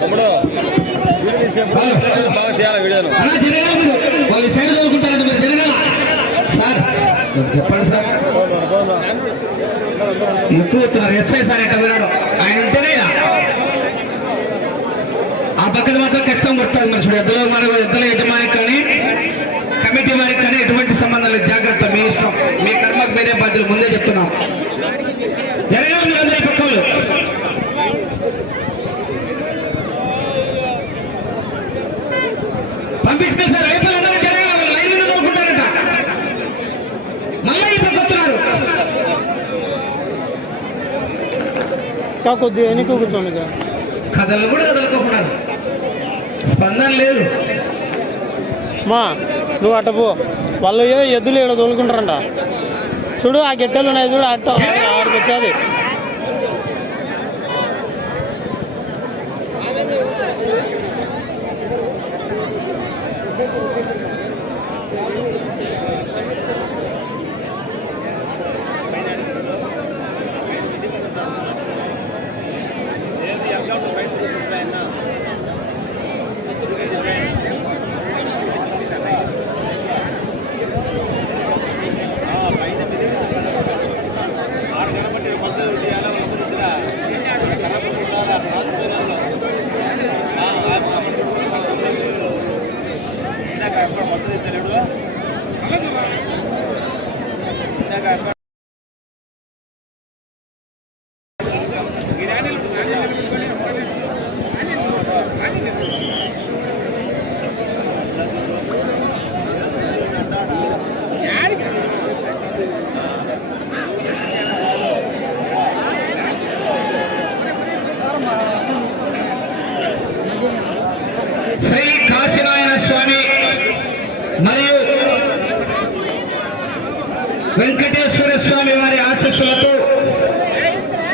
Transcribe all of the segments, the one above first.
తమ్ముడు బాగా తీయాలి వీడియోను? వాళ్ళు సైడ్ చదువుకుంటారంటే మీరు సార్ చెప్పండి సార్. ఎక్కువ వస్తున్నారు. ఎస్ఐ సార్ ఎట్ట విన్నాడు ఆయన ఉంటేనే ఆ పక్కన మాత్రం కష్టం వస్తారు మనుషుడు ఎద్దులో మన ఎద్దుల యజమానికి కానీ కమిటీ వారికి కానీ ఎటువంటి సంబంధం లేదు. జాగ్రత్త మీ ఇష్టం. మీ కర్మకు మీరే బాధ్యులు. ముందే చెప్తున్నాం. కొద్దిగా వెనక్కి కూర్చోండి. కథలు కూడా కదలకోకున్నారు స్పందన లేదు. మా నువ్వు అట్ట పో. వాళ్ళు ఎద్దులు ఇక్కడ తోలుకుంటారంట. చూడు ఆ గిట్టెలు ఉన్నాయి చూడు అట్ట ఆడికి వచ్చేది.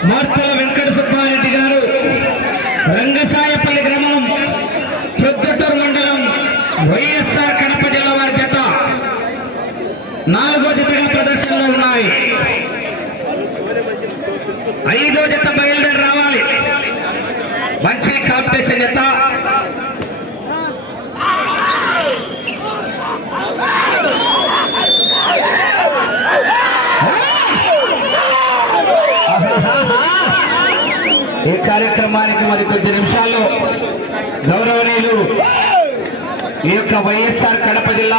మార్తల వెంకట సుబ్బారెడ్డి గారు రంగసాయపల్లి గ్రామం ప్రొద్దుటూరు మండలం వైఎస్ఆర్ కడప జిల్లా వారి జత. నాలుగో జతగా ప్రదర్శనలో ఉన్నాయి. ఐదో జత బయలుదేరి రావాలి. మంచి కాంపిటీషన్ జత ఈ కార్యక్రమానికి మరి కొద్ది నిమిషాల్లో గౌరవనీయులు ఈ యొక్క వైఎస్ఆర్ కడప జిల్లా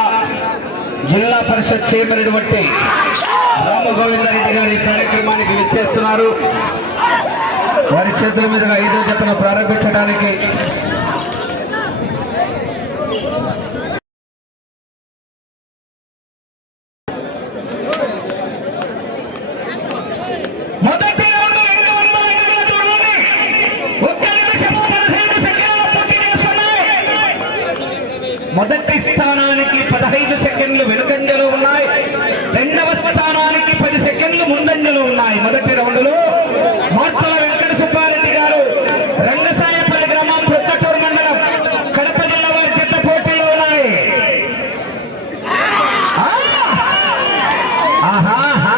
జిల్లా పరిషత్ చైర్మన్ వంటి రామగోవిందారెడ్డి గారు ఈ కార్యక్రమానికి విచ్చేస్తున్నారు. వారి చేతుల మీదుగా ఐదో జతను ప్రారంభించడానికి ha ha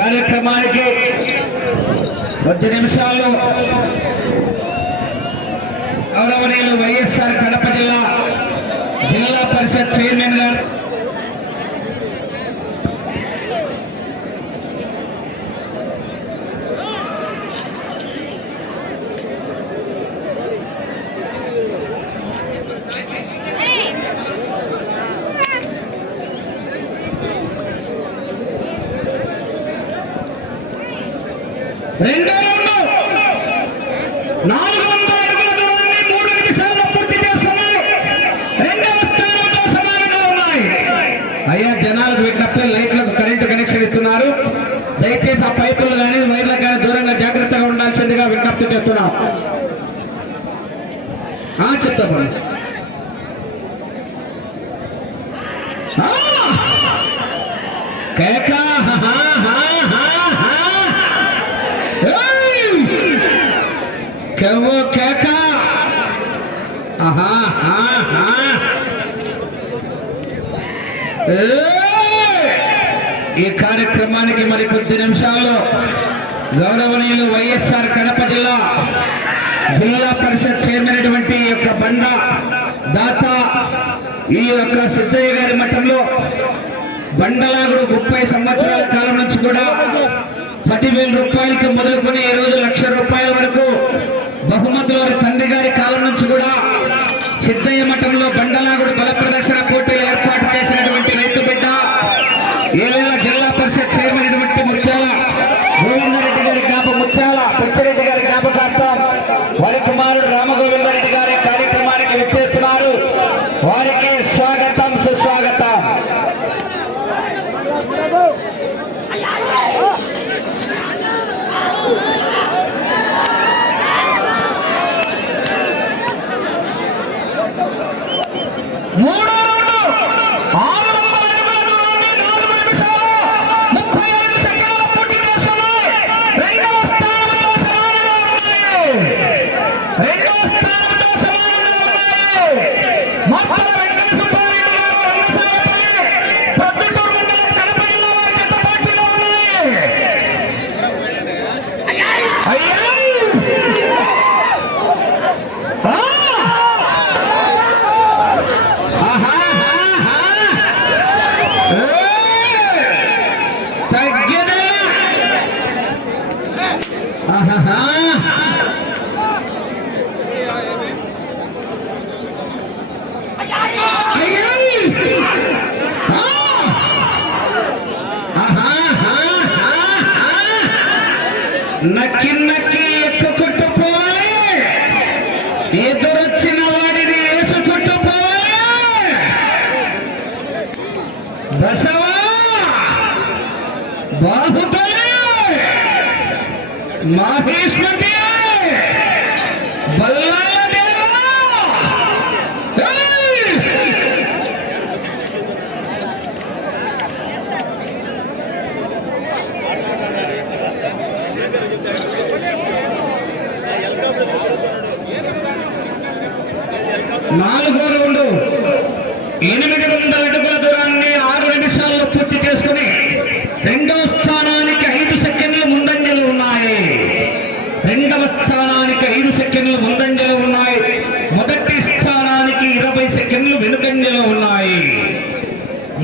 కార్యక్రమానికి కొద్ది నిమిషాల్లో గౌరవనీయులు వైఎస్ఆర్ కడప జిల్లా జిల్లా పరిషత్ చైర్మన్ గారు Ahí andan algo y. బండలాగుడు ముప్పై సంవత్సరాల కాలం నుంచి కూడా పదివేల రూపాయలకి మొదలుకొని ఈ రోజు లక్ష రూపాయల వరకు బహుమతులు వారి తండ్రి గారి కాలం నుంచి కూడా సిద్ధయ్య మఠంలో బండలాగుడు బల ప్రదర్శన పోటీలు ఏర్పాటు చేసినటువంటి రైతు బిడ్డ ఏవేళ జిల్లా పరిషత్ చైర్మన్ అయినటువంటి ముత్యాల గోవిందరెడ్డి గారి జ్ఞాప ముత్యాల పిచ్చిరెడ్డి గారి జ్ఞాపకార్థం వారి కుమారుడు రామగోవిందరెడ్డి గారి కార్యక్రమానికి విచ్చేస్తున్నారు వారికి స్వాగతం సుస్వాగతం మూడో రౌండ్ ఆరు వందల అడుగుల దూరాన్ని నాలుగు నిమిషాలు ముప్పై ఐదు సెకండ్ల పూర్తి చేస్తున్నాయి రెండవ స్థానంతో సమానంగా ఉన్నాయి రెండవ స్థానంతో సమానంగా ఉన్నాయి మొత్తం వెంకట సుబ్బారెడ్డి గారు రంగసాయపల్లి ప్రొద్దుటూరు మండలం కడప జిల్లా వారి జత పోటీలో ఉన్నాయి అయ్యా ఆ! ఆహాహాహా. ఏయ్! తగ్గదా? ఆహాహా. అయ్యయ్! ఆ! ఆహాహాహా. నక్కి నక్కి ఎక్కుకుంటూ పోవాలి. ఎదురొచ్చిన వాడిని వేసుకుంటూ పోవాలి. బసవా బాహుబలి మాహేష్మతి నాలుగో రౌండ్ ఎనిమిది వందల అడుగుల దూరాన్ని ఆరు నిమిషాల్లో పూర్తి చేసుకుని రెండో స్థానానికి ఐదు సెకండ్లు ముందంజలు ఉన్నాయి. రెండవ స్థానానికి ఐదు సెకండ్లు ముందంజలు ఉన్నాయి. మొదటి స్థానానికి ఇరవై సెకండ్లు వెనుకంజలు ఉన్నాయి.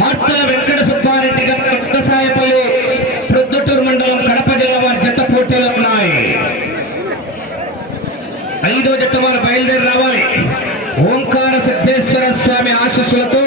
మార్తల వెంకట సుబ్బారెడ్డి గారు కొత్తసాయపల్లి ప్రొద్దుటూరు మండలం కడప జిల్లా వారి జత పోటీలు ఉన్నాయి. ఐదో జత వారు ज्ञानेश्वर स्वामी तो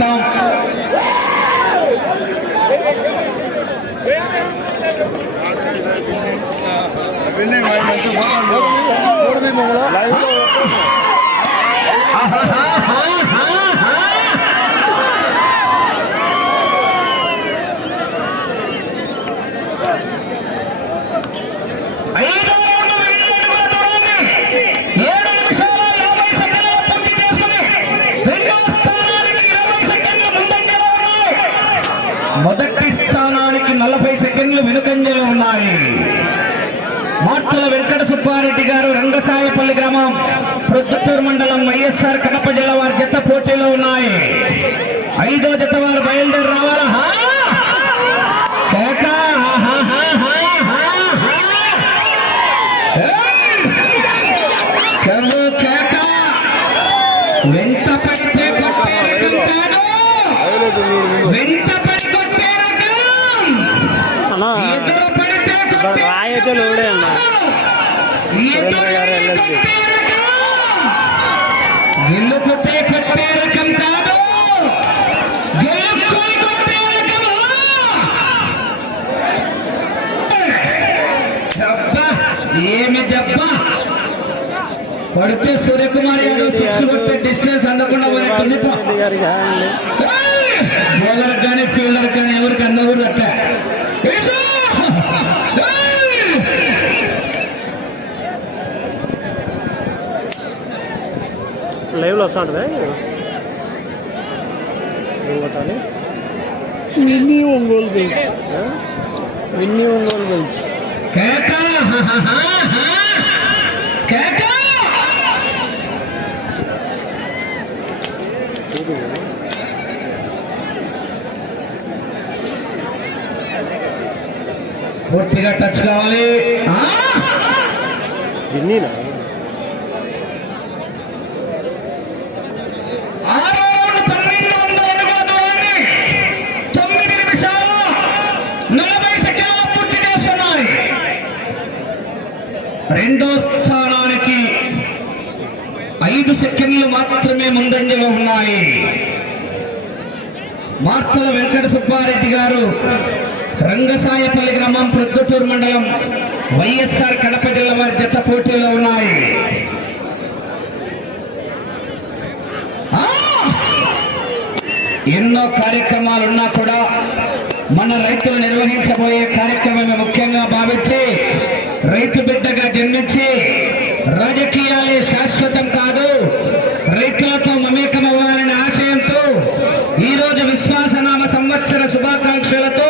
갔다 온 아, 아, 아, 아, 아. మొదటి స్థానానికి నలభై సెకండ్లు వెనుకంజలు ఉన్నాయి. మార్తల వెంకట సుబ్బారెడ్డి గారు రంగసాయపల్లి గ్రామం ప్రొద్దుటూరు మండలం వైఎస్ఆర్ కడప జిల్లా వారి జత పోటీలో ఉన్నాయి. ఐదో జత వారు బయలుదేరి రావాలా? కొడితే సూర్యకుమార్ యాదవ్ సిక్స్ కొట్టే డిస్టెన్స్ అందకుండా పోయినట్టుంది! బౌలర్ కానీ ఫీల్డర్ కానీ ఎవరికి అందకూడదు అట్ట! లైవ్లో వస్తా ఉంటుందా కొట్టాలి? విన్నీ ఒంగోలు బెల్స్ విన్నీ ఒంగోలు బెల్స్ కేక! కేక! పూర్తిగా టచ్ కావాలి. రెండో స్థానానికి ఐదు సెకండ్లు మాత్రమే ముందంజలో ఉన్నాయి. మార్తల వెంకట సుబ్బారెడ్డి గారు రంగసాయపల్లి గ్రామం ప్రొద్దుటూరు మండలం వైఎస్ఆర్ కడప జిల్లా వారి జత పోటీలో ఉన్నాయి. ఎన్నో కార్యక్రమాలు ఉన్నా కూడా మన రైతులు నిర్వహించబోయే కార్యక్రమమే ముఖ్యంగా భావించి రైతు బిడ్డగా జన్మించి రాజకీయాలే శాశ్వతం కాదు రైతులతో మమేకమవ్వాలనే ఆశయంతో ఈ రోజు విశ్వాసనామ సంవత్సర శుభాకాంక్షలతో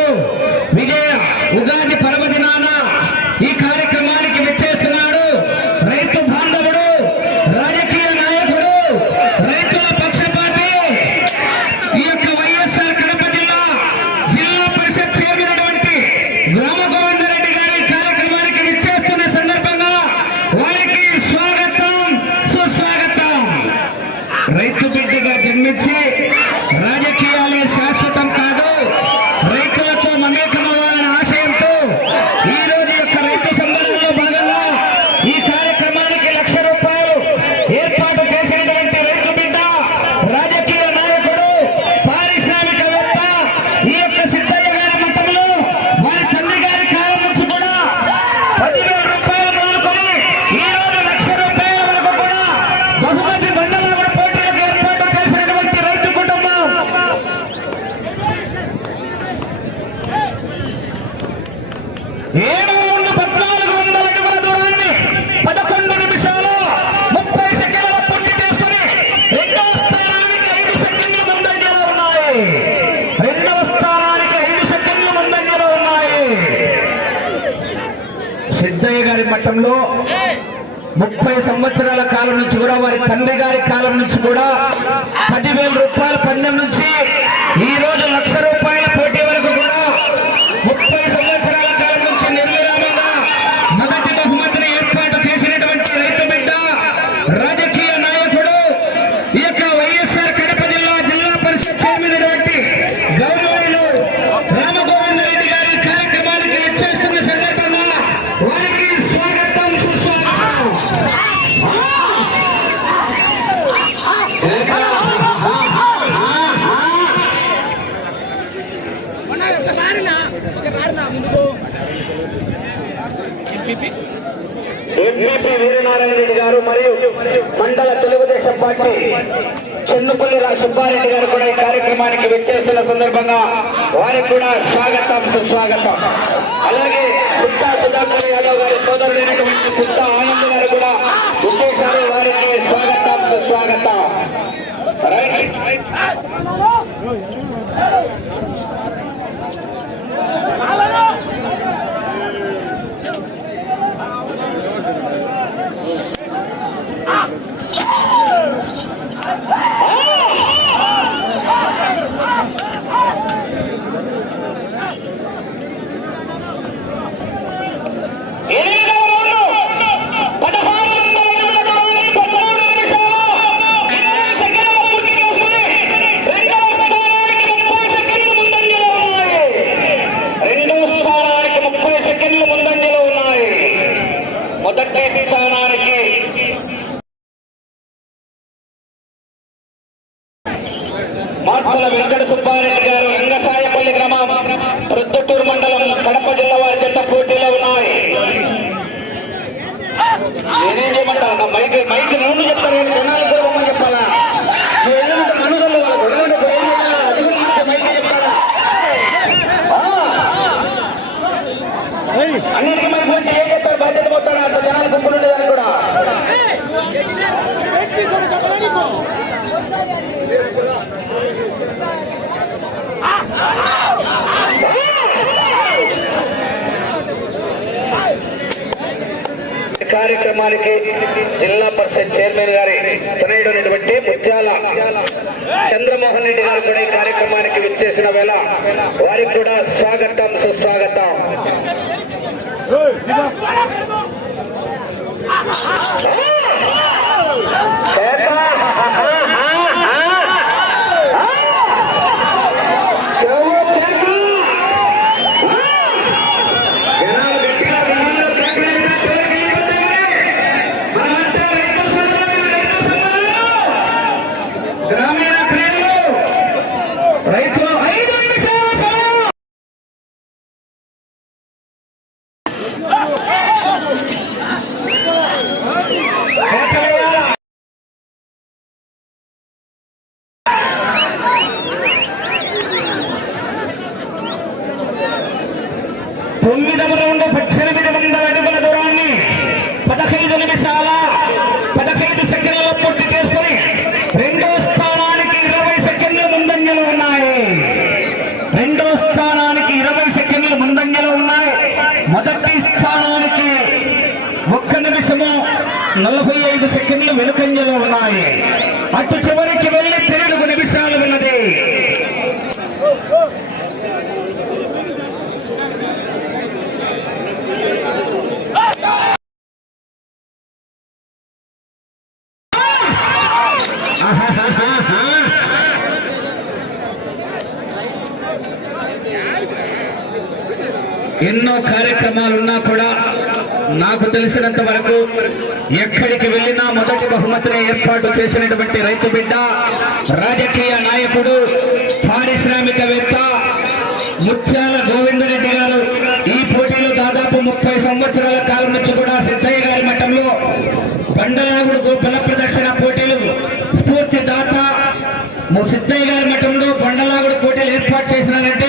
గారు మరియు మండల తెలుగుదేశం పార్టీ చెన్నుపల్లి రా సుబ్బారెడ్డి గారు కూడా ఈ కార్యక్రమానికి విచ్చేస్తున్న సందర్భంగా వారికి కూడా స్వాగతం సుస్వాగతం. అలాగే గుత్తా సుధాకర్ యాదవ్ గారి సోదరుడైనటువంటి గుత్తా ఆనంద్ గారు కూడా విచ్చేశారు వారికి స్వాగతం సుస్వాగతం. రైట్. కార్యక్రమానికి జిల్లా పరిషత్ చైర్మన్ గారి తనయుడైనటువంటి ముత్యాల చంద్రమోహన్ రెడ్డి గారు కూడా ఈ కార్యక్రమానికి విచ్చేసిన వేళ వారికి కూడా స్వాగతం సుస్వాగతం Hey! Epa! నలభై ఐదు సెకండ్లు వెనుకంజలో ఉన్నాయి. అటు చివరికి వెళ్ళి తెలుగు నిమిషాలు ఉన్నది. ఎన్నో కార్యక్రమాలున్నా కూడా నాకు తెలిసినంత వరకు ఏర్పాటు చేసినటువంటి రైతు బిడ్డ రాజకీయ నాయకుడు పారిశ్రామికవేత్త ముత్యాల గోవిందరెడ్డి గారు ఈ పోటీలో దాదాపు ముప్పై సంవత్సరాల కాలం నుంచి కూడా సిద్ధయ్య గారి మఠంలో బండరాగుడు గోపల ప్రదక్షిణ పోటీలు స్ఫూర్తిదాత సిద్ధయ్య గారి మఠంలో బండలాగుడు పోటీలు ఏర్పాటు చేసినారంటే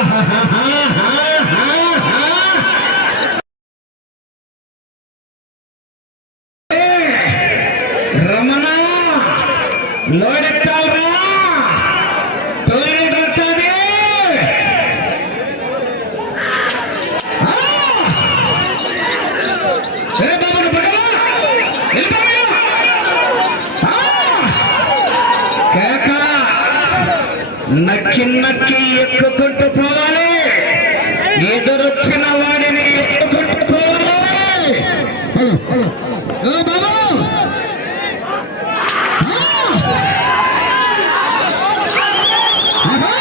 ஹஹஹஹஹ Aha!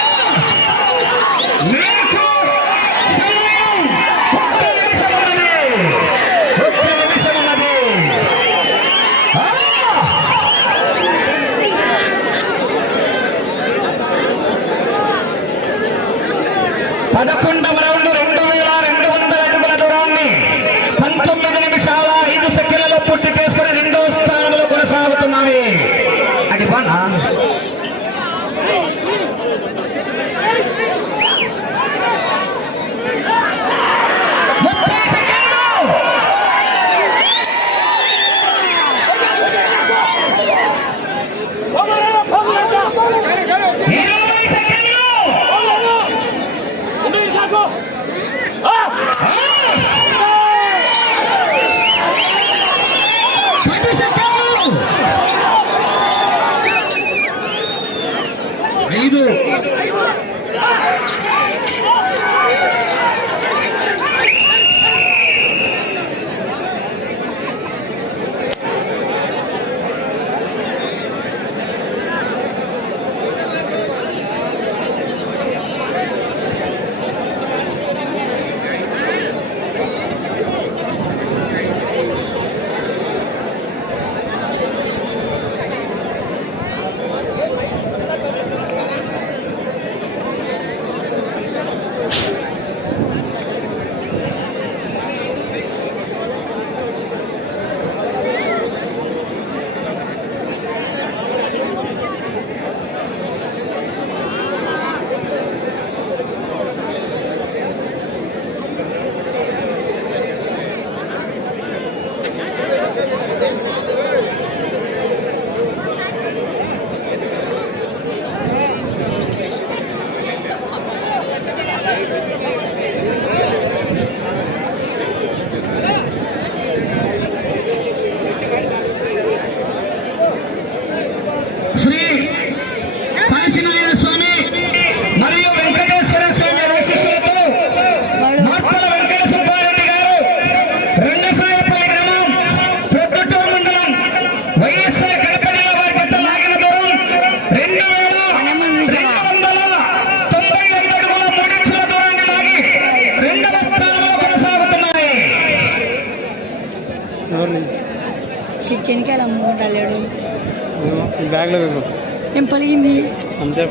श्री బ్యాగ్లో ఏం పలిగింది? అంతే.